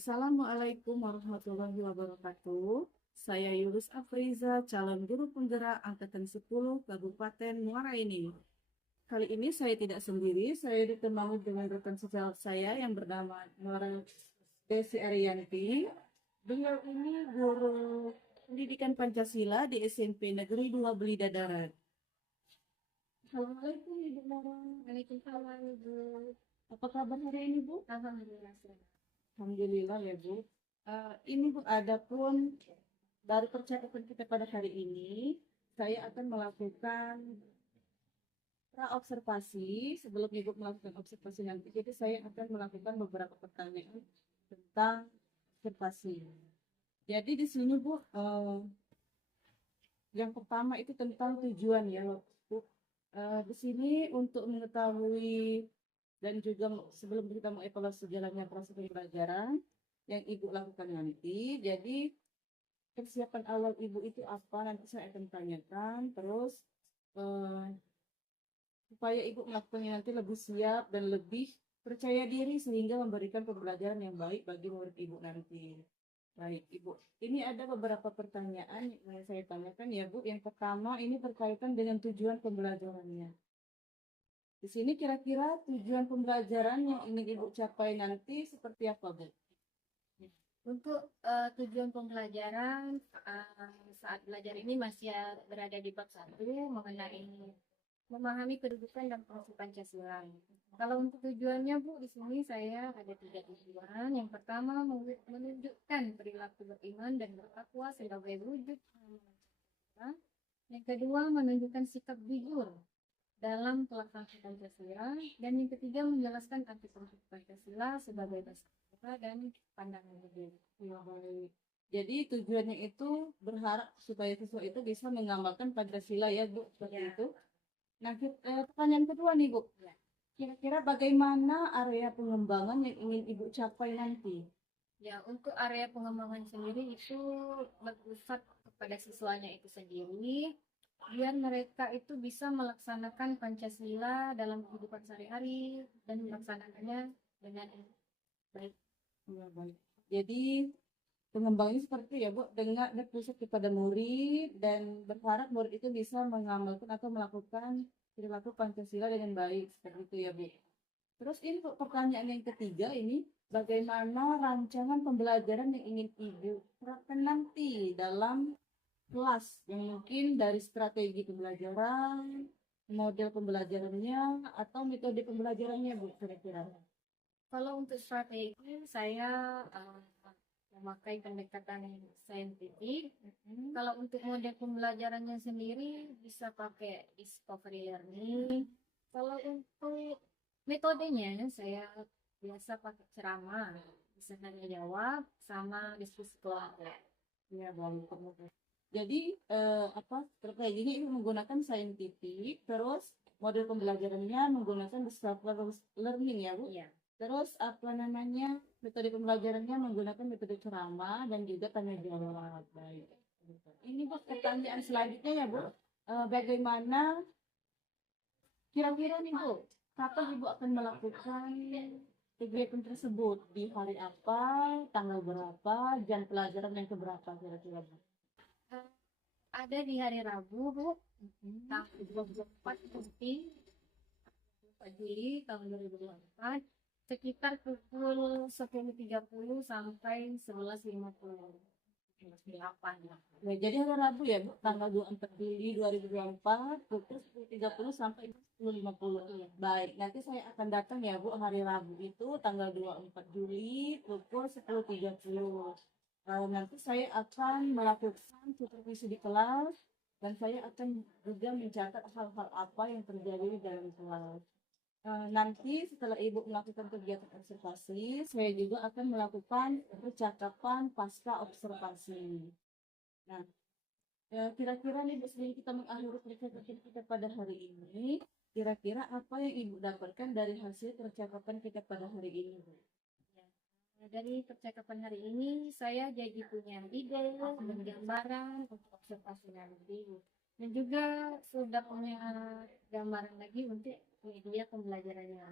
Assalamualaikum warahmatullahi wabarakatuh. Saya Yulus Afriza, calon guru penggerak Angkatan 10 Kabupaten Muara Enim. Kali ini saya tidak sendiri, saya ditemani dengan rekan sejawat saya yang bernama Nora Desi Ariyanti. Beliau ini guru pendidikan Pancasila di SMP Negeri 2 Belidadaran. Assalamualaikum Ibu Nora. Waalaikumsalam, Ibu. Apa kabar hari ini Bu? Alhamdulillah, sehat. Alhamdulillah ya Bu. Ini Bu, ada pun dari percakapan kita pada hari ini, saya akan melakukan pra-observasi sebelum Ibu melakukan observasi nanti. Jadi saya akan melakukan beberapa pertanyaan tentang observasi. Jadi di sini Bu, yang pertama itu tentang tujuan ya Bu. Di sini untuk mengetahui dan juga sebelum kita mengevaluasi jalannya proses pembelajaran yang Ibu lakukan nanti. Jadi persiapan awal Ibu itu apa nanti saya akan tanyakan. Terus supaya Ibu melakukannya nanti lebih siap dan lebih percaya diri sehingga memberikan pembelajaran yang baik bagi murid Ibu nanti. Baik Ibu, ini ada beberapa pertanyaan yang saya tanyakan ya Bu. Yang pertama ini berkaitan dengan tujuan pembelajarannya. Di sini kira-kira tujuan pembelajaran yang ingin Ibu capai nanti seperti apa, Bu? Untuk tujuan pembelajaran saat belajar ini masih berada di bab 1 mengenai memahami kedudukan dan fungsi Pancasila. Kalau untuk tujuannya Bu, di sini saya ada 3 tujuan. Yang pertama menunjukkan perilaku beriman dan bertakwa sebagai wujud Pancasila. Yang kedua menunjukkan sikap jujur dalam pelaksanaan Pancasila, dan yang ketiga menjelaskan arti prinsip Pancasila sebagai dasar negara dan pandangan hidup. Ya, baik. Jadi tujuannya itu berharap supaya siswa itu bisa mengamalkan Pancasila ya, Bu, seperti Ya. itu. Nah, pertanyaan kedua nih, Bu. Ya. Kira-kira bagaimana area pengembangan yang ingin Ibu capai nanti? Ya, untuk area pengembangan sendiri itu berpusat kepada siswanya itu sendiri, biar mereka itu bisa melaksanakan Pancasila dalam kehidupan sehari-hari dan melaksanakannya dengan baik. Ya, baik. Jadi pengembangannya seperti ya Bu, dengan berpusat kepada murid dan berharap murid itu bisa mengamalkan atau melakukan perilaku Pancasila dengan baik, seperti itu ya Bu. Terus ini Bu, pertanyaan yang ketiga ini, bagaimana rancangan pembelajaran yang ingin Ibu terapkan nanti dalam kelas, yang mungkin dari strategi pembelajaran, model pembelajarannya, atau metode pembelajarannya Bu, kira-kira. Kalau untuk strategi, saya memakai pendekatan saintifik. Kalau untuk model pembelajarannya sendiri, bisa pakai discovery learning. Kalau untuk metodenya, saya biasa pakai ceramah, bisa tanya jawab, sama diskusi kelompok. Ya, baik. Jadi terkait ini menggunakan scientific, terus model pembelajarannya menggunakan discovery learning ya Bu. Iya. Terus apa namanya metode pembelajarannya menggunakan metode ceramah dan juga tanya jawab. Baik. Ini Bu, pertanyaan selanjutnya ya Bu. Bagaimana kira-kira nih Bu, kapan Ibu akan melakukan kegiatan tersebut, di hari apa, tanggal berapa, jam pelajaran yang keberapa kira-kira Bu? Ada di hari Rabu, Bu, tanggal 24 nanti, 4 Juli tahun 2024, sekitar pukul 10.30 sampai 11.50. 8. Ya, jadi hari Rabu ya Bu, tanggal 24 Juli 2024, pukul 10.30 sampai 10.50. Baik, nanti saya akan datang ya Bu, hari Rabu itu tanggal 24 Juli pukul 10.30. Nanti saya akan melakukan supervisi di kelas dan saya akan juga mencatat hal-hal apa yang terjadi di dalam kelas. Nanti setelah Ibu melakukan kegiatan observasi, saya juga akan melakukan percakapan pasca observasi. Nah, kira-kira nih sebelum kita mengakhiri percakapan kita pada hari ini, kira-kira apa yang Ibu dapatkan dari hasil percakapan kita pada hari ini, Bu? Dari percakapan hari ini, saya jadi punya ide dan gambaran untuk observasi nanti. Dan juga sudah punya gambaran lagi untuk media pembelajarannya.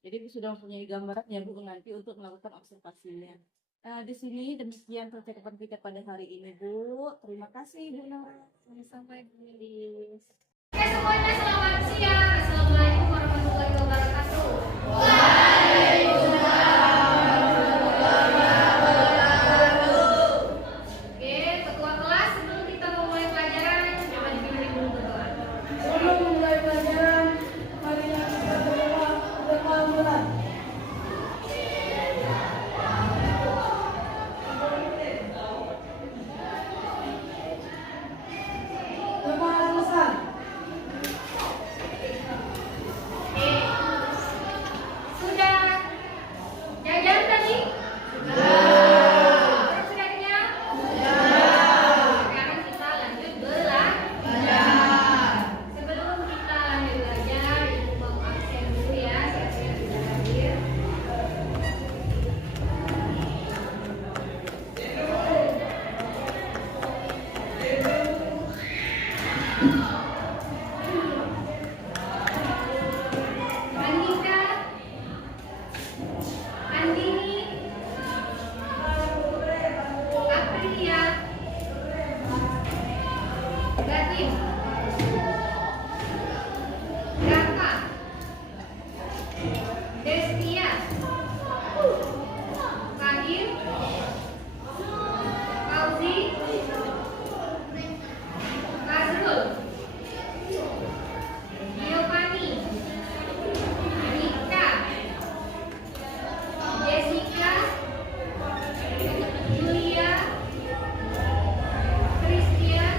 Jadi Bu sudah mempunyai gambaran ya Bu nanti untuk melakukan observasinya. Nah, di sini demikian percakapan kita pada hari ini Bu. Terima kasih Bu Nora. Sampai Bu Lilis. Oke semuanya, selamat siang. Assalamualaikum warahmatullahi wabarakatuh. Oke, ketua kelas, sebelum kita memulai pelajaran, coba dipimpin dulu berdoa. Sebelum memulai pelajaran, mari kita berdoa. Oke, sudah jajan tadi? Sudah. Sudah kenyang? Sekarang kita lanjut belajar. Sebelum kita lanjut belajar, Ibu mau absen dulu ya, siapa-siapa sudah hadir. Andika, Andini, Aprilia, Gatin, Raka, Destia, Kadir, Fauzi, Fazrul, Giovanni, Rika, Jessica, Julia, Christian,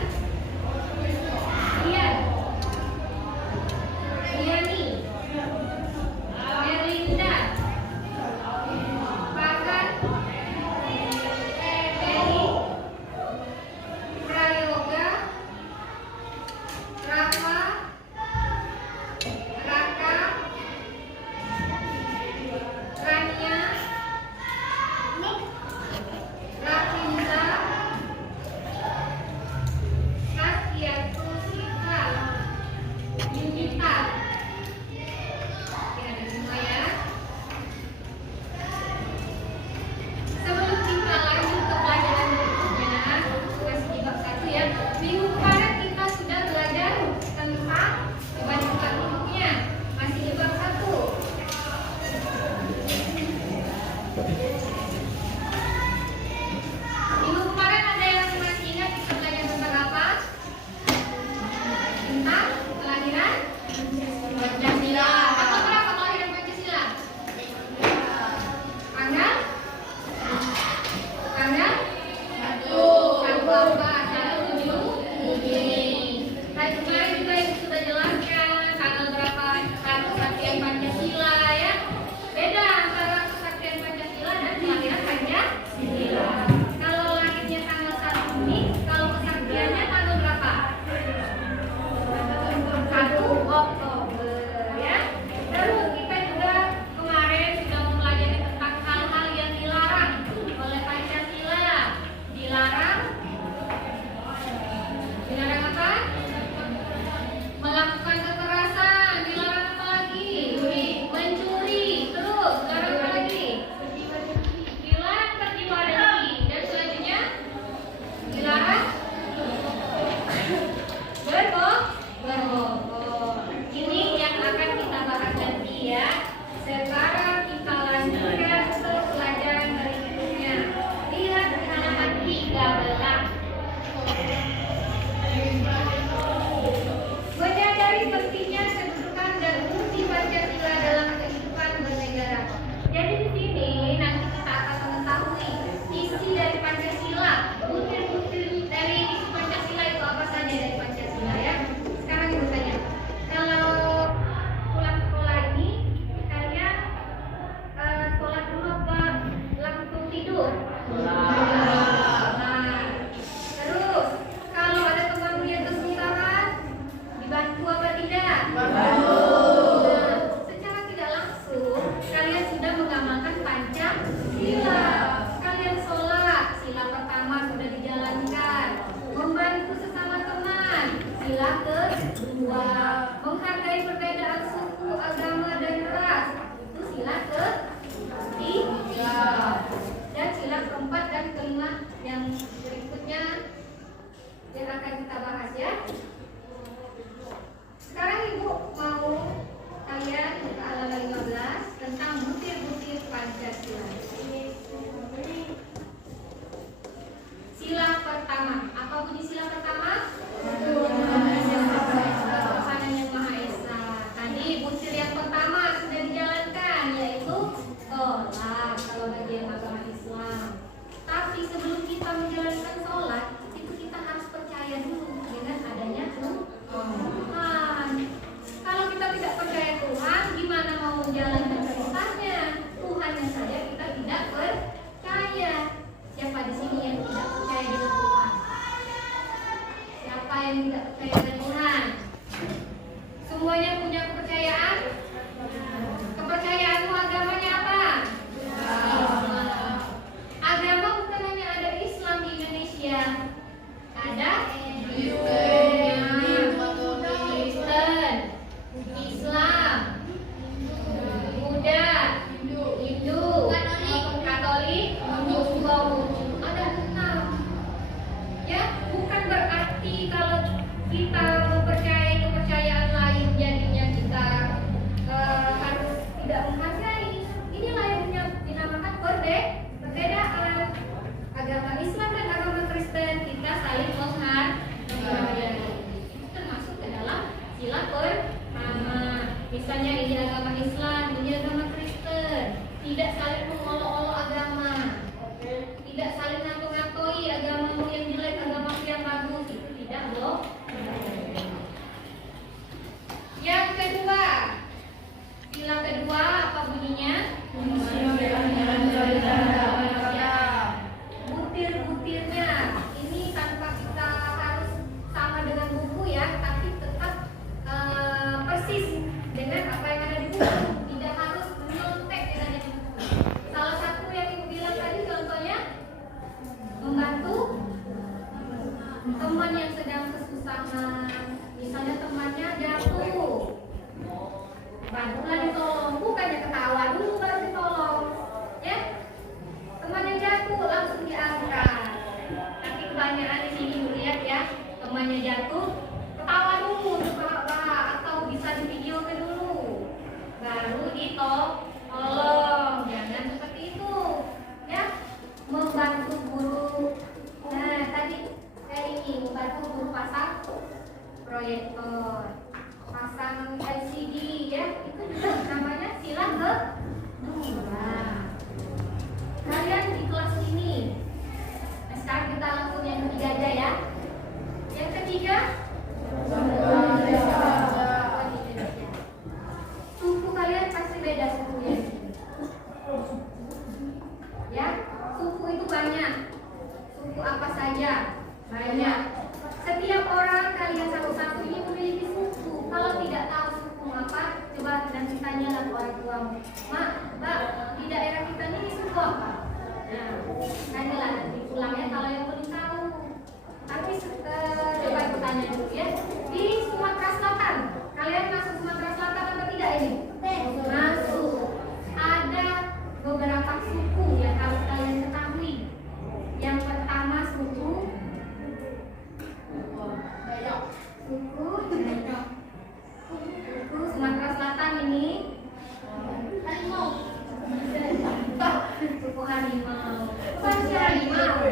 harimau. Bahasa harimau.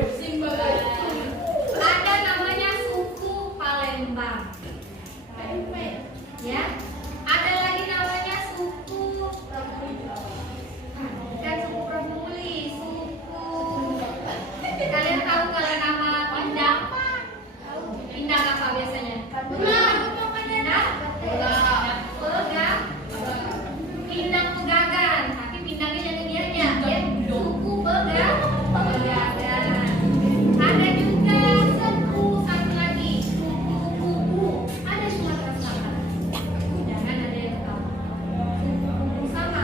Ada namanya suku Palembang. Ya. Ada lagi namanya suku bukan suku Promuli, suku. Kalian tahu kalau nama Pindang? Pindang apa biasanya? Pindang? Pegang. Pindang Pegagan. Tapi pindangnya jadi dianya. Ya, suku Pegang. Pegagan. Ada juga suku satu lagi, suku Kuku. Ada Sumatera Selatan. Jangan ada yang tahu. Suku Kuku sama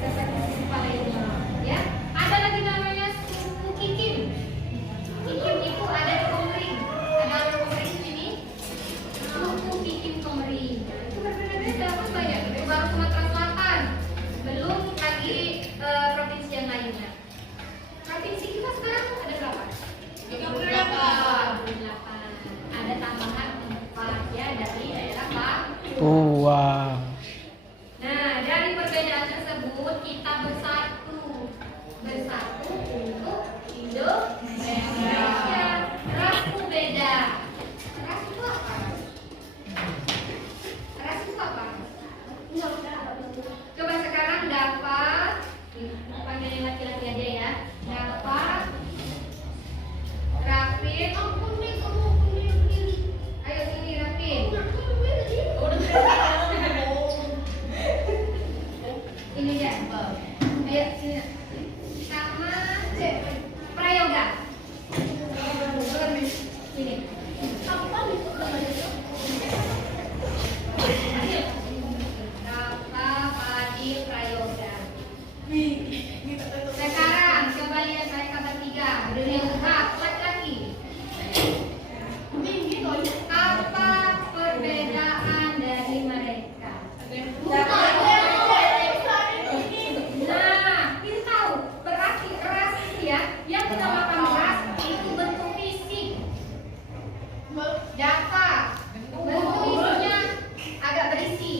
seperti suku Palembang. Ya. Ada lagi namanya suku Kikim. Kikim itu ada di Komering. Ada di Komering sini. Suku Kikim Komering. Itu berbeda-beda kan banyak. Itu baru Sumatera Selatan. Belum lagi provinsi yang lainnya. Provinsi kita sekarang ada berapa? 38. Ada tambahan 4 ya dari daerah Papua. Nah, dari perbedaan tersebut kita bersatu untuk Indonesia. Rasku beda. Ras itu apa? Ras itu apa? Coba sekarang dapat, panggilin laki-laki aja ya. Dapat Rafin. Ayo sini Rafin. Ini ya. Ayo sini. Sama Prayoga. Sini. Kata Padi Prayoga. Sekarang coba lihat saya kabar 3. Berdiri lengkap laki-laki. Apa perbedaan dari mereka? Nah, kita tahu berarti ras itu ya, yang kita makan ras itu bentuk fisik. Data bentuk fisiknya agak berisi.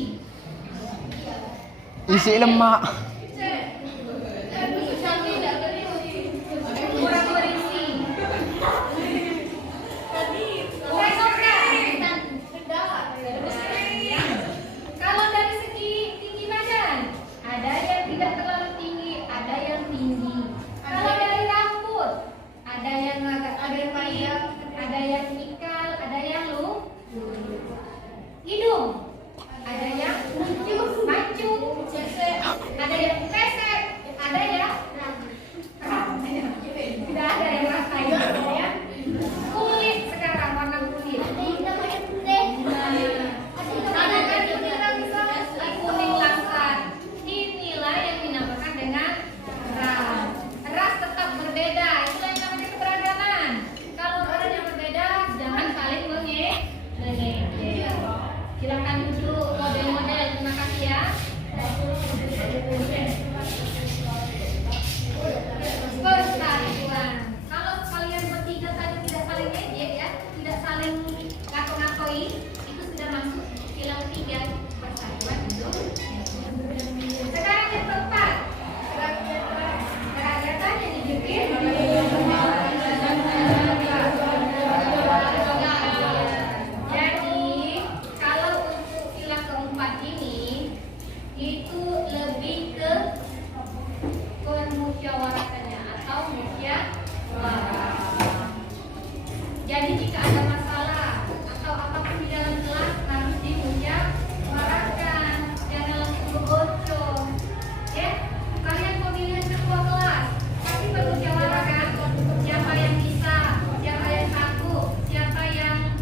Isi lemak. Kurang berisi. Kalau dari segi tinggi badan, ada yang tidak terlalu tinggi, ada yang tinggi. Kalau dari rambut, ada yang agak panjang, ada yang ikal, ada yang hidung, ada yang mancung, ada yang pesek, ada yang tidak ada yang rata ya. Kulit sekarang warna kulit. Ada kan kuning langsat. Inilah yang dinamakan dengan ras. Ras tetap berbeda. Itulah yang namanya keberagaman. Kalau orang yang berbeda, jangan saling mengejek. Silakan duduk model-model. Terima kasih ya. Persatuan. Kalau kalian bertiga tadi tidak saling ngejek ya, tidak saling ngaco-ngacoin, itu sudah masuk sila 3 persatuan itu. Sekarang yang keempat, keragaman yang dibikin. Jadi kalau untuk sila keempat ini itu lebih ke musyawarahnya atau musyawarah. Jadi jika ada masalah atau apapun di dalam kelas harus dimusyawarahkan, jangan langsung berbocor. Ya, kalian pemilihan ketua kelas pasti bermusyawarah kan? Siapa yang bisa, siapa yang sanggup, siapa yang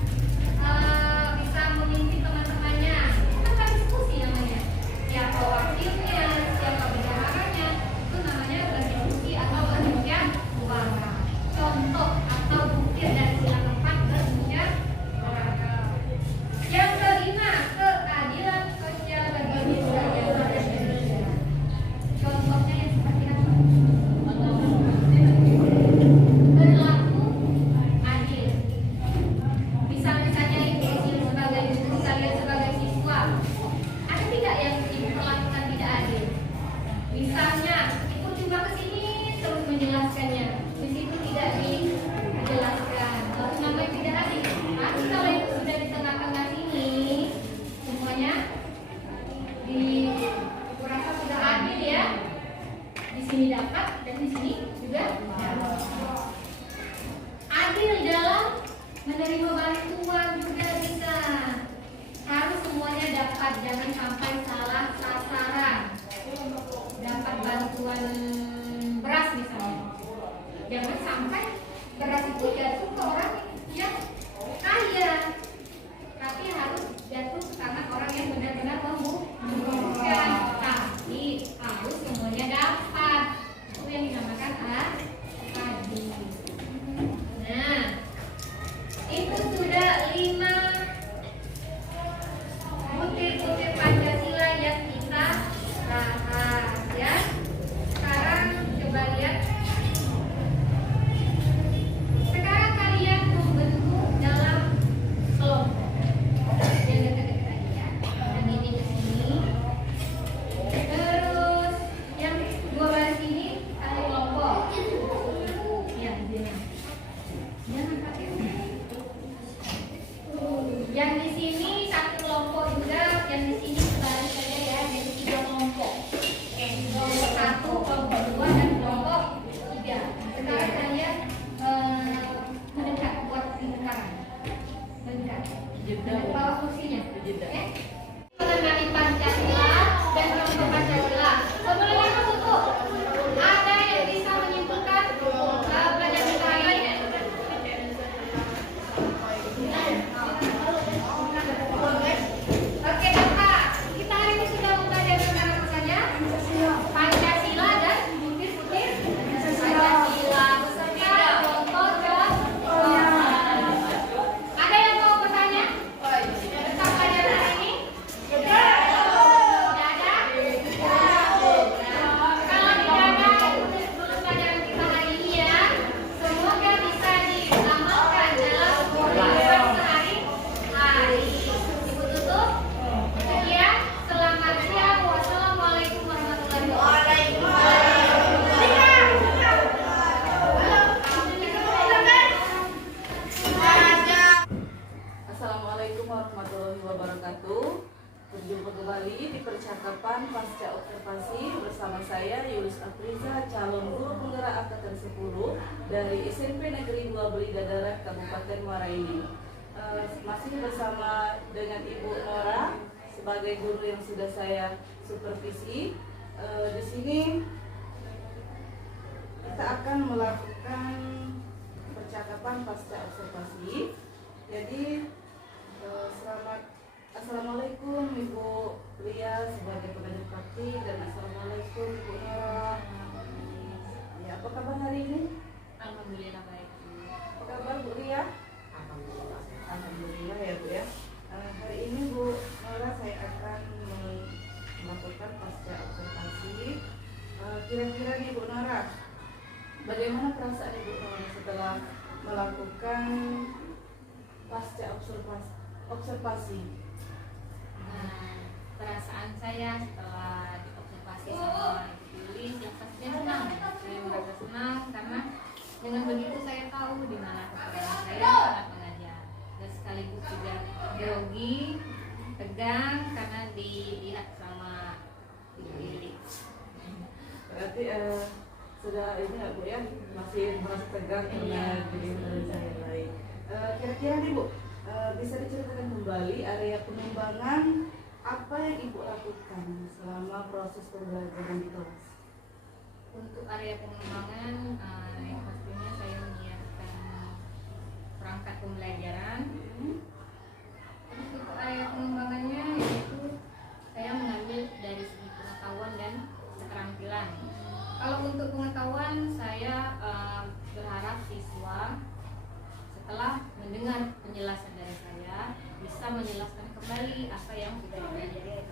bisa memimpin teman-temannya. Kan diskusi namanya. Siapa wakilnya, siapa bendaharanya, itu namanya berdiskusi atau bermusyawarah. Contoh atau bukti dari sila 4 dan di sini juga adil dalam menerima bantuan juga bisa. Harus semuanya dapat, jangan sampai salah sasaran. Dapat bantuan beras misalnya, jangan sampai beras itu jatuh ke orang yang kaya, tapi harus jatuh ke tangan orang yang benar-benar membutuhkan. Tapi harus semuanya dapat, itu yang dinamakan adil. Nah, itu sudah 5 butir-butir Pancasila yang kita bahas ya. Sekarang coba lihat. Sekarang kalian membentuk dalam kelompok yang dekat-dekat aja ya. Dan ini ke sini. Terus yang 2 baris ini satu kelompok. Ya, jangan pakai. Yang di sini satu kelompok juga, yang di sini sebaris saja ya, jadi 3 kelompok. Oke, kelompok 1, kelompok 2, dan kelompok 3. Sekarang kalian mendekat buat lingkaran. Mendekat. Bawa kursinya. Oke. Mengenai Pancasila dan kelompok Pancasila. Sebelum itu tutup. Ada yang bisa menyimpulkan pelajaran lain? Oke, Kakak. Kita hari ini sudah mempelajari tentang apa saja? Pancasila dan butir-butir Pancasila beserta contoh dan ada yang mau bertanya tentang pelajaran hari ini? Tidak ada? Kalau tidak ada, ikuti dulu pelajaran kita hari ini ya. Semoga bisa diamalkan dalam kehidupan sehari-hari. Ibu tutup. Sekian, selamat siang. Wassalamualaikum warahmatullahi wabarakatuh. Assalamualaikum warahmatullahi wabarakatuh. Berjumpa kembali di percakapan pasca observasi bersama saya Yulis Afriza, calon guru penggerak angkatan 10 dari SMP Negeri 2 Belidadarat Kabupaten Muara Enim. Masih bersama dengan Ibu Nora sebagai guru yang sudah saya supervisi. Di sini kita akan melakukan percakapan pasca observasi. Jadi Assalamualaikum Ibu Lia sebagai pengajar praktik, dan Assalamualaikum Ibu Nora. Ya, apa kabar hari ini? Alhamdulillah baik. Apa kabar Bu Lia? Alhamdulillah ya Bu ya. Hari ini Bu Nora saya akan melakukan pasca observasi. Kira-kira nih Bu Nora, bagaimana perasaan Ibu Nora setelah melakukan pasca observasi? Perasaan saya setelah diobservasi sama Ibu Yulis yang pastinya senang. Saya merasa senang karena dengan begitu saya tahu di mana kekurangan saya saat mengajar, dan sekaligus juga grogi, tegang karena dilihat sama Ibu Yulis. Berarti sudah ini ya Bu ya, masih merasa tegang karena diri saya lain. Kira-kira nih Bu, bisa diceritakan kembali area pengembangan apa yang Ibu lakukan selama proses pembelajaran di kelas? Untuk area pengembangan, yang pastinya saya menyiapkan perangkat pembelajaran. Untuk area pengembangannya yaitu saya mengambil dari segi pengetahuan dan keterampilan. Kalau untuk pengetahuan, saya berharap siswa setelah mendengar penjelasan dari saya bisa menjelaskan kembali apa yang sudah dipelajari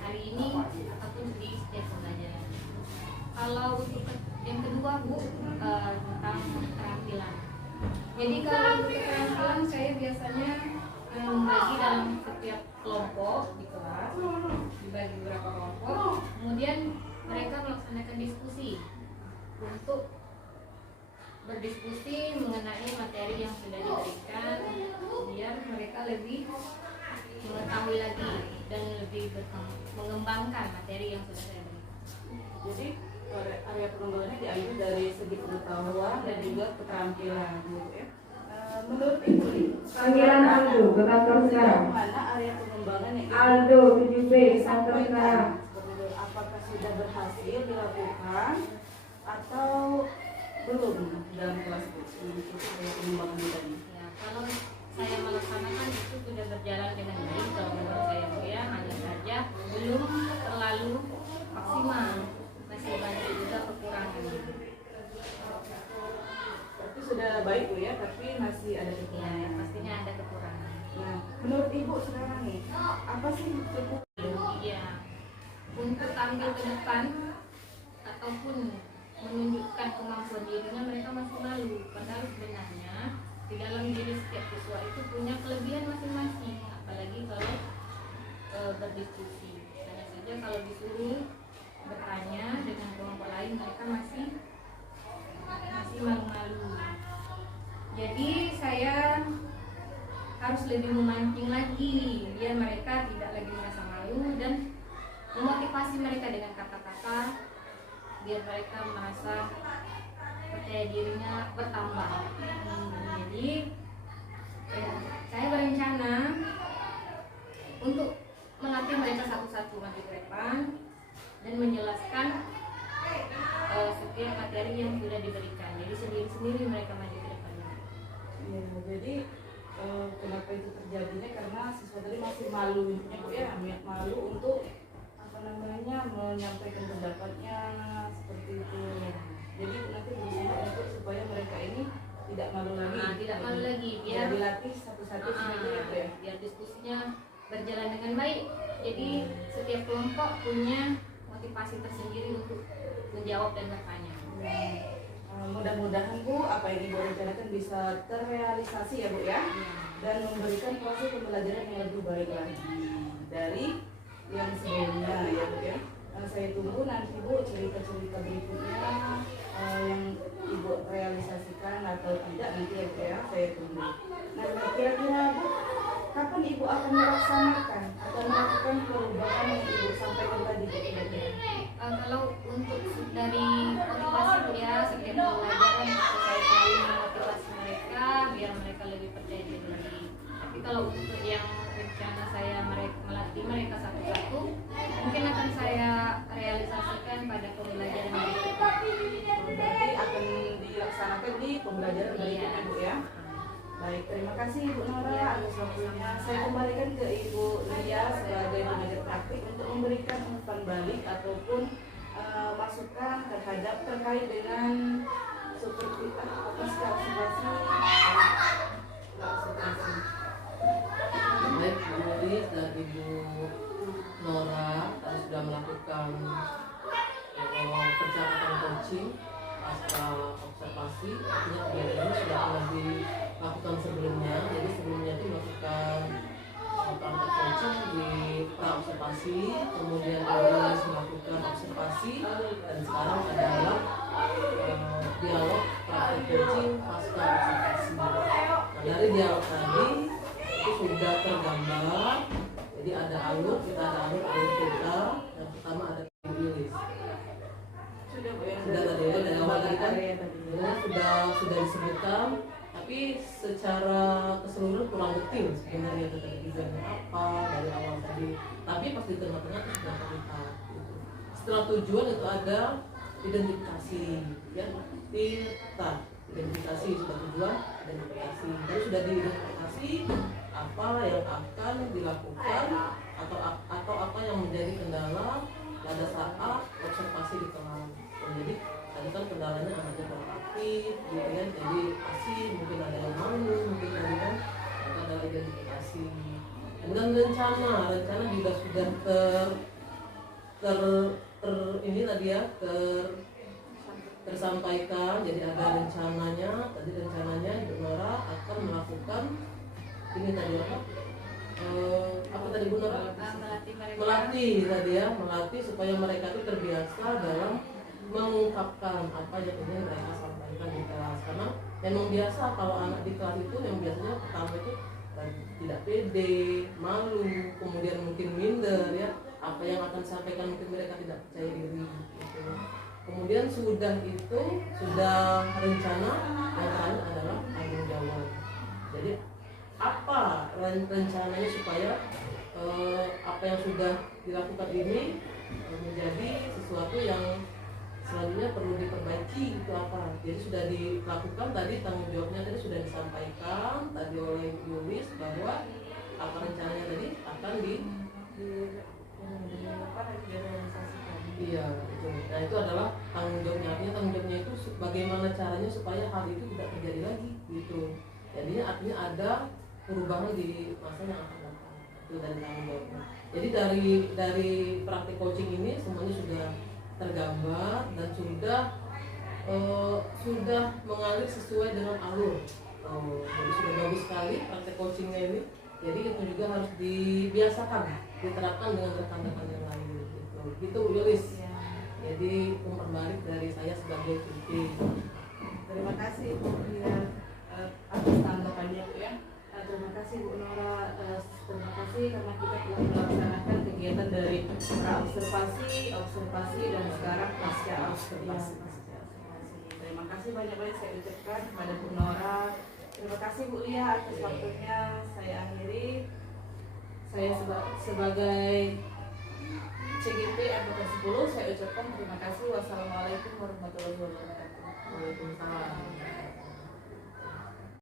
hari ini ataupun di setiap pembelajaran. Kalau untuk yang kedua Bu, tentang keterampilan. Jadi kalau untuk keterampilan saya biasanya membagi dalam setiap kelompok di kelas, dibagi beberapa kelompok, kemudian mereka melaksanakan diskusi untuk berdiskusi mengenai materi yang sudah diberikan, biar mereka lebih mengetahui lagi dan lebih mengembangkan materi yang sudah saya berikan. Jadi area pengembangannya diambil dari segi pengetahuan dan juga keterampilan gitu ya. Menurut Ibu nih, Panggilan Aldo ke kantor sekarang. mana area pengembangan yang Ibu Aldo 7B kantor sekarang. sampaikan? Seperti itu, apakah sudah berhasil dilakukan atau belum dalam kelas untuk area pengembangan tadi? Ya, kalau saya melaksanakan itu sudah berjalan dengan baik kalau menurut saya Bu ya, hanya saja belum terlalu maksimal, masih banyak juga kekurangan. Tapi sudah baik Bu ya, tapi masih ada Ya, kekurangan. pastinya ada kekurangan. Nah, menurut Ibu sekarang nih, apa sih cukup? Iya, untuk tampil ke depan ataupun menunjukkan kemampuan dirinya mereka masih malu. Padahal sebenarnya di dalam diri setiap siswa itu punya kelebihan masing-masing. Apalagi kalau berdiskusi. Hanya saja kalau disuruh bertanya dengan kelompok lain mereka masih malu-malu. Jadi saya harus lebih memancing lagi biar mereka tidak lagi merasa malu dan memotivasi mereka dengan kata-kata biar mereka merasa percaya dirinya bertambah. Jadi saya berencana untuk melatih mereka satu-satu maju ke depan dan menjelaskan setiap materi yang sudah diberikan. Jadi sendiri-sendiri mereka maju ke depannya. Ya, jadi kenapa itu terjadinya karena siswa tadi masih malu ya Bu ya, malu untuk apa namanya menyampaikan pendapatnya seperti itu. Jadi nanti berusaha untuk supaya mereka ini tidak malu lagi. Tidak malu lagi Biar dilatih satu-satu seperti itu ya. biar diskusinya berjalan dengan baik. Jadi setiap kelompok punya motivasi tersendiri untuk menjawab dan bertanya. Mudah-mudahan Bu, apa yang Ibu rencanakan bisa terrealisasi ya Bu ya, dan memberikan proses pembelajaran yang lebih baik lagi dari yang sebelumnya ya Bu ya. Saya tunggu nanti Bu cerita-cerita berikutnya yang Ibu realisasikan atau tidak nanti ya Bu ya, saya tunggu. Nah kira-kira Bu, kapan Ibu akan melaksanakan atau melakukan perubahan yang Ibu sampaikan tadi Bu kira-kira? Kalau untuk dari motivasi Bu ya, setiap pembelajaran saya selalu memotivasi mereka biar mereka lebih percaya diri lagi. Tapi kalau untuk yang rencana saya melatih mereka satu-satu, mungkin akan saya realisasikan pada pembelajaran berikutnya. Berarti akan dilaksanakan di pembelajaran berikutnya Bu ya. Baik, terima kasih Ibu Nora atas waktunya. Saya kembalikan ke Ibu Lia sebagai pengajar praktik untuk memberikan umpan balik ataupun masukan terkait dengan seperti apa sih observasi. Baik, Bu Nuris dan Ibu Nora tadi sudah melakukan percakapan coaching pasca observasi. Artinya kegiatan ini sudah pernah dilakukan sebelumnya. Jadi sebelumnya itu melakukan praktek coaching di pra observasi, kemudian Nuris melakukan observasi, dan sekarang adalah dialog praktek coaching pasca observasi. Nah, dari dialog tadi itu sudah tergambar. Jadi ada alur, kita ada alur kita. Yang pertama ada Nuris. Sudah Bu ya. Sudah tadi ya, dari awal tadi kan area tadi. sudah disebutkan, tapi secara keseluruhan kurang detail sebenarnya itu tadi tujuannya apa dari awal tadi. Tapi pas di tengah-tengah itu sudah terlihat. Gitu. Setelah tujuan itu ada identifikasi, ya, identifikasi sudah tujuan, identifikasi. Jadi sudah diidentifikasi apa yang akan dilakukan atau apa yang menjadi kendala pada saat observasi di kelas. Jadi tadi kan kendalanya anaknya kurang aktif, gitu kan, jadi pasti mungkin ada yang malu, mungkin tadi kan ada identifikasi. Kemudian rencana juga sudah ini tadi ya tersampaikan. Jadi ada rencananya, tadi rencananya Ibu Nora akan melakukan ini tadi apa tadi Bu Nora? Melatih supaya mereka itu terbiasa dalam mengungkapkan apa yang ingin mereka sampaikan di kelas. Karena memang biasa kalau anak di kelas itu yang biasanya pertama itu tidak pede, malu, kemudian mungkin minder ya. Apa yang akan disampaikan mungkin mereka tidak percaya diri gitu. Kemudian sudah itu, sudah rencana, yang terakhir adalah tanggung jawab. Jadi apa rencananya supaya apa yang sudah dilakukan ini menjadi sesuatu yang selanjutnya perlu diperbaiki, itu apa? Jadi sudah dilakukan tadi, tanggung jawabnya tadi sudah disampaikan tadi oleh Yulis bahwa apa rencananya tadi akan iya itu. Nah itu adalah tanggung jawabnya. Artinya tanggung jawabnya itu bagaimana caranya supaya hal itu tidak terjadi lagi gitu. Jadinya artinya ada perubahan di masa yang akan datang. Itu dari tanggung jawabnya. Jadi dari praktik coaching ini semuanya sudah tergambar dan sudah mengalir sesuai dengan alur. Jadi sudah bagus sekali praktik coachingnya ini. Jadi itu juga harus dibiasakan, diterapkan dengan rekan-rekan yang lain gitu Yulis. Jadi umur balik dari saya sebagai VP. Terima kasih Bu Lia atas tanggapannya Bu ya. Terima kasih Bu Nora, terima kasih karena kita telah melaksanakan kegiatan dari observasi dan sekarang pasca observasi. Terima kasih banyak-banyak saya ucapkan kepada Bu Nora. Terima kasih Bu Lia atas waktunya. Saya akhiri. Saya sebagai CGP Angkatan 10 saya ucapkan terima kasih. Wassalamualaikum warahmatullahi wabarakatuh.